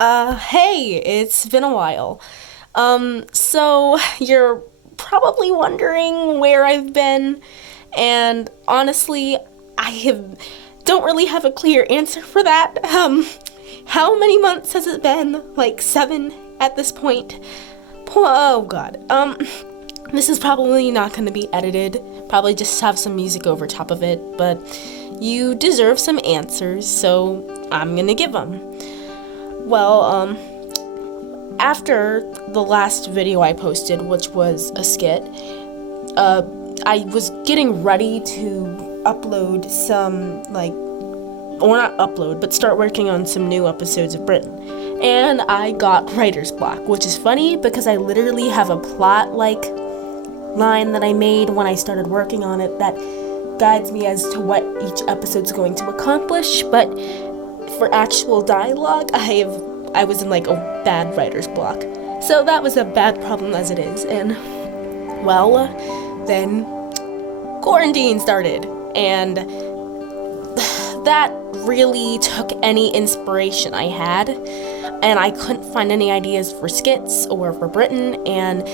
Hey, it's been a while. So you're probably wondering where I've been, and honestly, I have don't really have a clear answer for that. How many months has it been? Like 7 at this point. Oh God. This is probably not going to be edited. Probably just have some music over top of it, but you deserve some answers, so I'm gonna give them. Well, after the last video I posted, which was a skit, I was getting ready to upload some, or not upload, but start working on some new episodes of Britain. And I got writer's block, which is funny because I literally have a plot-like line that I made when I started working on it that guides me as to what each episode's going to accomplish, but for actual dialogue, I was in like a bad writer's block. So that was a bad problem as it is, and well, then quarantine started, and that really took any inspiration I had, and I couldn't find any ideas for skits or for Britain, and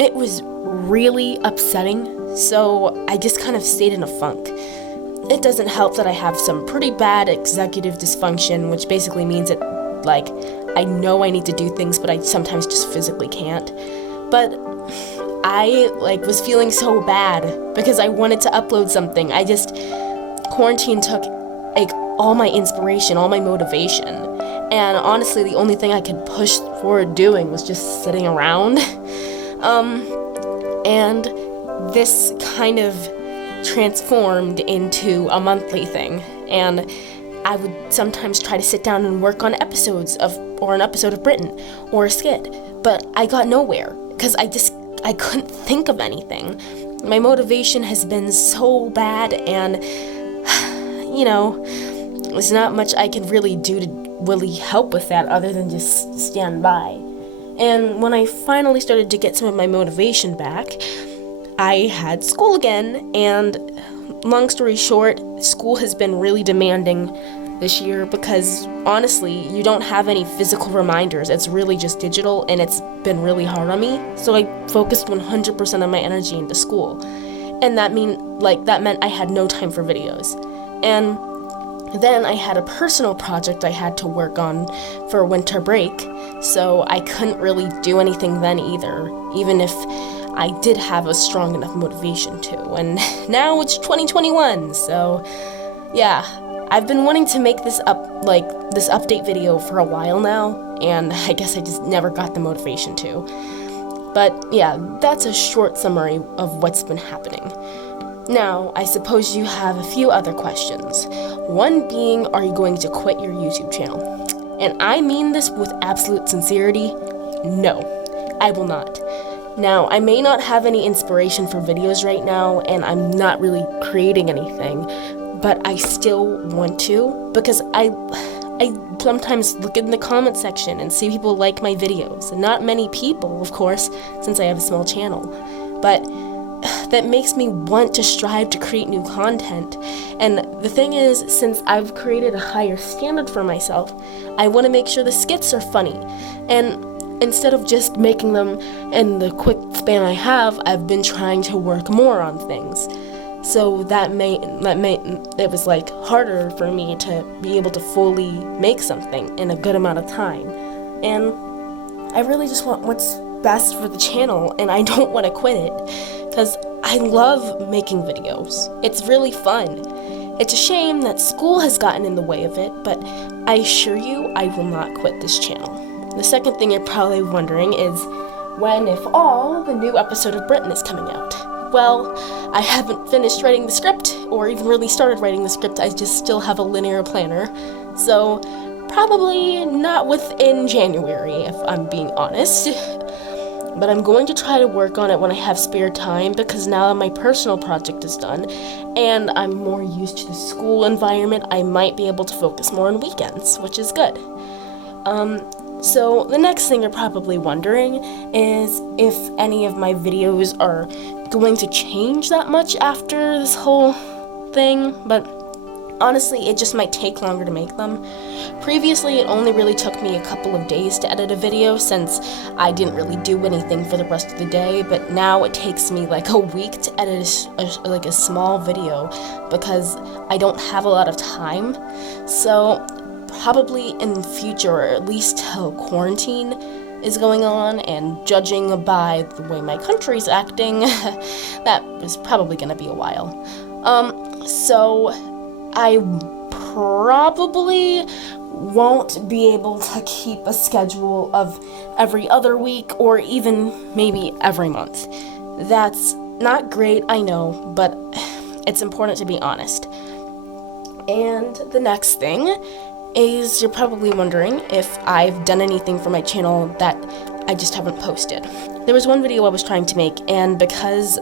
it was really upsetting, so I just kind of stayed in a funk. It doesn't help that I have some pretty bad executive dysfunction, which basically means that, like, I know I need to do things, but I sometimes just physically can't. But I, was feeling so bad because I wanted to upload something. Quarantine took, all my inspiration, all my motivation. And honestly, the only thing I could push forward doing was just sitting around. And this kind of transformed into a monthly thing, and I would sometimes try to sit down and work on an episode of Britain or a skit, but I got nowhere because I couldn't think of anything. My motivation has been so bad, and there's not much I can really do to really help with that other than just stand by. And when I finally started to get some of my motivation back, I had school again, and long story short, school has been really demanding this year because, honestly, you don't have any physical reminders. It's really just digital, and it's been really hard on me, so I focused 100% of my energy into school. And that meant I had no time for videos. And then I had a personal project I had to work on for winter break, so I couldn't really do anything then either, even if I did have a strong enough motivation to. And now it's 2021, so yeah, I've been wanting to make this update video for a while now, and I guess I just never got the motivation to. But yeah, that's a short summary of what's been happening. Now, I suppose you have a few other questions. One being, are you going to quit your YouTube channel? And I mean this with absolute sincerity. No, I will not. Now, I may not have any inspiration for videos right now, and I'm not really creating anything, but I still want to, because I sometimes look in the comment section and see people like my videos, and not many people, of course, since I have a small channel, but that makes me want to strive to create new content. And the thing is, since I've created a higher standard for myself, I want to make sure the skits are funny, and instead of just making them in the quick span I have, I've been trying to work more on things. So it was harder for me to be able to fully make something in a good amount of time. And I really just want what's best for the channel, and I don't want to quit it because I love making videos. It's really fun. It's a shame that school has gotten in the way of it, but I assure you I will not quit this channel. The second thing you're probably wondering is when, if all, the new episode of Britain is coming out. Well, I haven't finished writing the script, or even really started writing the script. I just still have a linear planner. So, probably not within January, if I'm being honest. But I'm going to try to work on it when I have spare time, because now that my personal project is done, and I'm more used to the school environment, I might be able to focus more on weekends, which is good. So the next thing you're probably wondering is if any of my videos are going to change that much after this whole thing, but honestly, it just might take longer to make them. Previously, it only really took me a couple of days to edit a video since I didn't really do anything for the rest of the day, but now it takes me like a week to edit a small video because I don't have a lot of time. So probably in the future, or at least till quarantine is going on, and judging by the way my country's acting, that is probably going to be a while. So I probably won't be able to keep a schedule of every other week or even maybe every month. That's not great, I know, but it's important to be honest. And the next thing is, you're probably wondering if I've done anything for my channel that I just haven't posted. There was one video I was trying to make, and because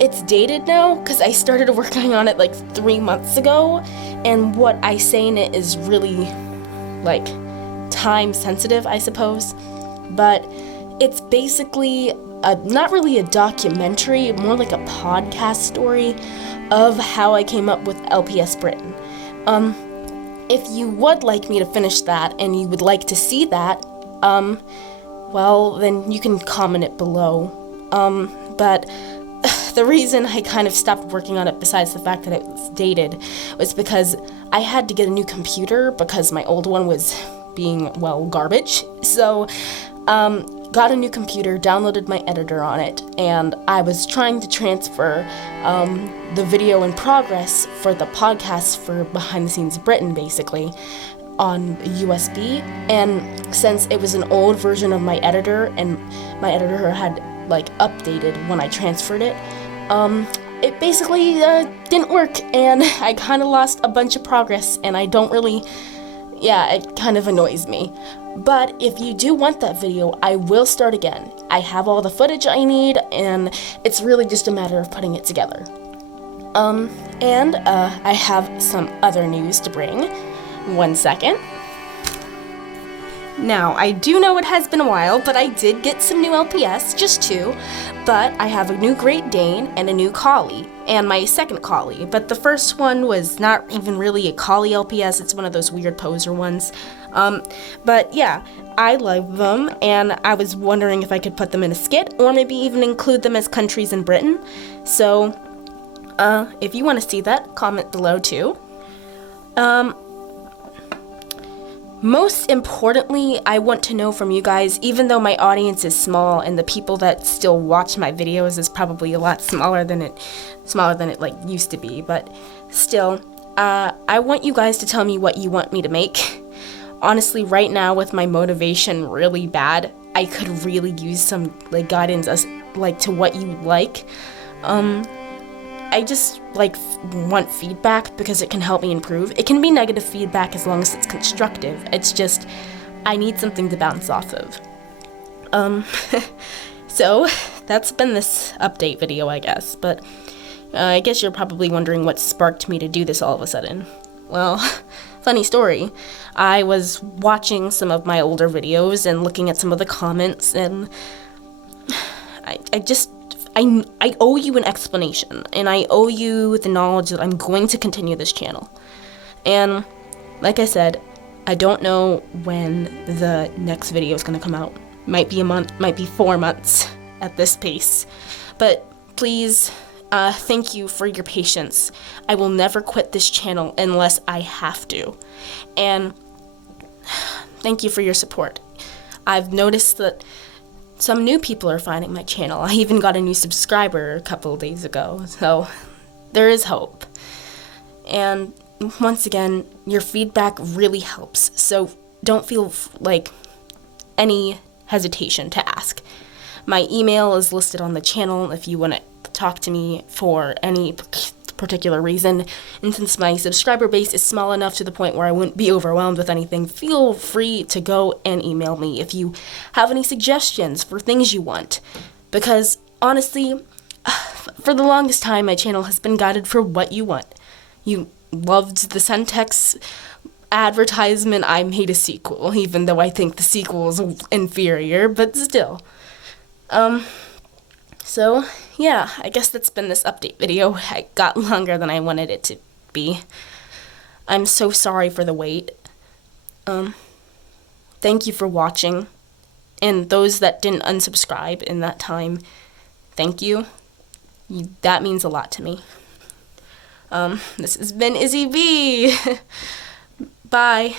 it's dated now, because I started working on it like 3 months ago, and what I say in it is really like time sensitive, I suppose. But it's basically not really a documentary, more like a podcast story of how I came up with LPS Britain. If you would like me to finish that and you would like to see that, well, then you can comment it below. But the reason I kind of stopped working on it, besides the fact that it was dated, was because I had to get a new computer because my old one was being, well, garbage. So, got a new computer, downloaded my editor on it, and I was trying to transfer the video in progress for the podcast for Behind the Scenes Britain, basically, on USB. And since it was an old version of my editor, and my editor had like updated when I transferred it, it basically didn't work, and I kind of lost a bunch of progress, and I don't really, it kind of annoys me. But if you do want that video, I will start again. I have all the footage I need, and it's really just a matter of putting it together. And I have some other news to bring. 1 second. Now, I do know it has been a while, but I did get some new LPS, just 2. But I have a new Great Dane and a new Collie, and my second Collie. But the first one was not even really a Collie LPS, it's one of those weird poser ones. But yeah, I love them, and I was wondering if I could put them in a skit, or maybe even include them as countries in Britain. So, if you want to see that, comment below too. Most importantly, I want to know from you guys, even though my audience is small and the people that still watch my videos is probably a lot smaller than it like used to be, but still, I want you guys to tell me what you want me to make. Honestly, right now with my motivation really bad, I could really use some like guidance as like to what you like. I just like want feedback because it can help me improve. It can be negative feedback as long as it's constructive. It's just I need something to bounce off of. So that's been this update video, I guess. But I guess you're probably wondering what sparked me to do this all of a sudden. Well, funny story. I was watching some of my older videos and looking at some of the comments, and I owe you an explanation, and I owe you the knowledge that I'm going to continue this channel. And like I said, I don't know when the next video is going to come out. Might be a month, might be 4 months at this pace. But please, thank you for your patience. I will never quit this channel unless I have to. And thank you for your support. I've noticed that some new people are finding my channel. I even got a new subscriber a couple of days ago, so there is hope. And once again, your feedback really helps, so don't feel like any hesitation to ask. My email is listed on the channel if you want to talk to me for any particular reason, and since my subscriber base is small enough to the point where I wouldn't be overwhelmed with anything, feel free to go and email me if you have any suggestions for things you want, because honestly, for the longest time my channel has been guided for what you want. You loved the Centex advertisement, I made a sequel, even though I think the sequel is inferior, but still. So, yeah, I guess that's been this update video. It got longer than I wanted it to be. I'm so sorry for the wait. Thank you for watching. And those that didn't unsubscribe in that time, thank you. That means a lot to me. This has been Izzy B. Bye.